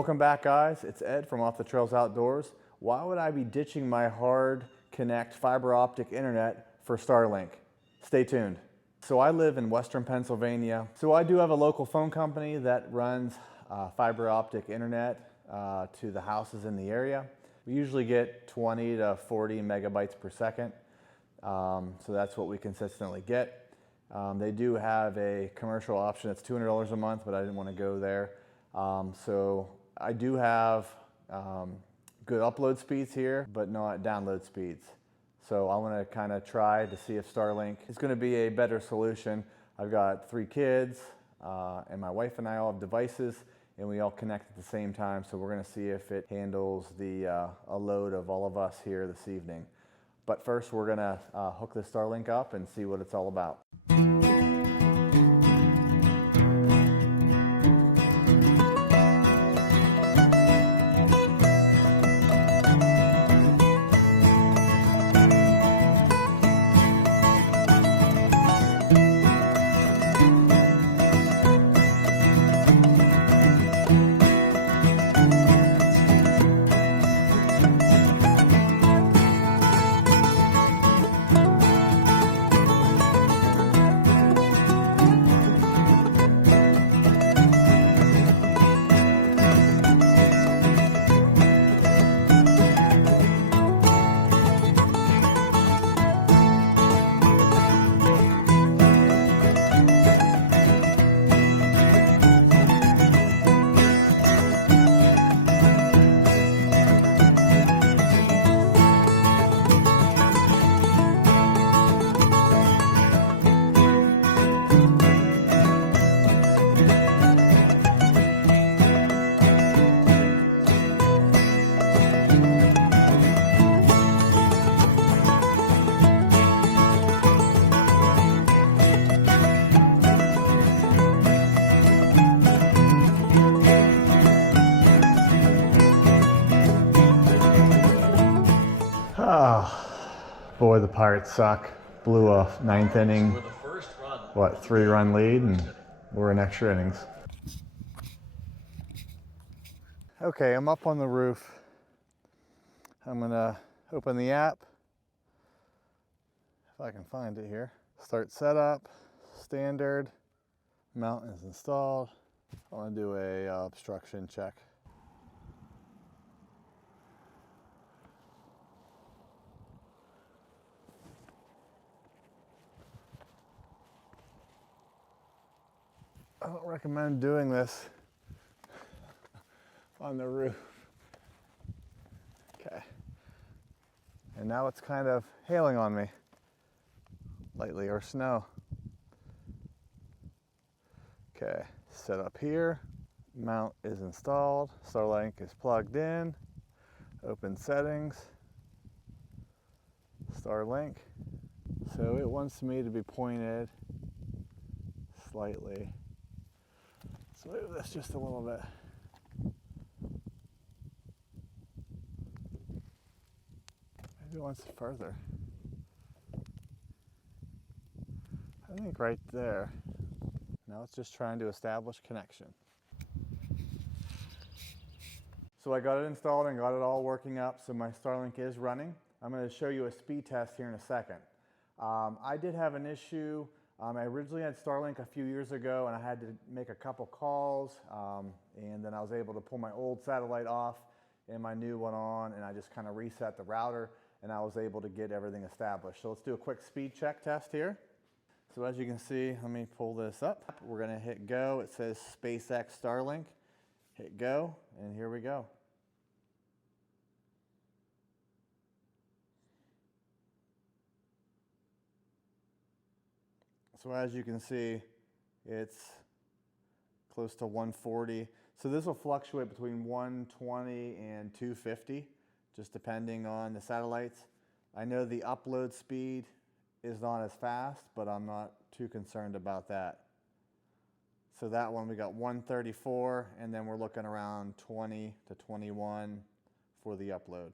Welcome back, guys. It's Ed from Off the Trails Outdoors. Why would I be ditching my hard connect fiber optic internet for Starlink? Stay tuned. So I live in Western Pennsylvania. So I do have a local phone company that runs fiber optic internet to the houses in the area. We usually get 20 to 40 megabytes per second. So that's what we consistently get. They do have a commercial option that's $200 a month, but I didn't want to go there. So I do have good upload speeds here, but not download speeds. So I want to kind of try to see if Starlink is going to be a better solution. I've got 3 kids, and my wife and I all have devices, and we all connect at the same time. So we're going to see if it handles the a load of all of us here this evening. But first, we're going to hook the Starlink up and see what it's all about. Oh, boy, the Pirates suck. Blew a 9th inning, With the first run. what, 3-run lead, and we're in extra innings. Okay, I'm up on the roof. I'm gonna open the app, if I can find it here. Start setup, standard, mount is installed. I wanna do a obstruction check. I don't recommend doing this on the roof. Okay. And now it's kind of hailing on me, lightly, or snow. Okay, set up here. Mount is installed. Starlink is plugged in. Open settings. Starlink. So it wants me to be pointed slightly. So move this just a little bit. Maybe it wants it further. I think right there. Now it's just trying to establish connection. So I got it installed and got it all working up, so my Starlink is running. I'm going to show you a speed test here in a second. I did have an issue. I originally had Starlink a few years ago, and I had to make a couple calls, and then I was able to pull my old satellite off and my new one on, and I just kind of reset the router, and I was able to get everything established. So let's do a quick speed check test here. So as you can see, let me pull this up. We're going to hit go. It says SpaceX Starlink. Hit go, and here we go. So as you can see, it's close to 140. So this will fluctuate between 120 and 250, just depending on the satellites. I know the upload speed is not as fast, but I'm not too concerned about that. So that one, we got 134, and then we're looking around 20 to 21 for the upload.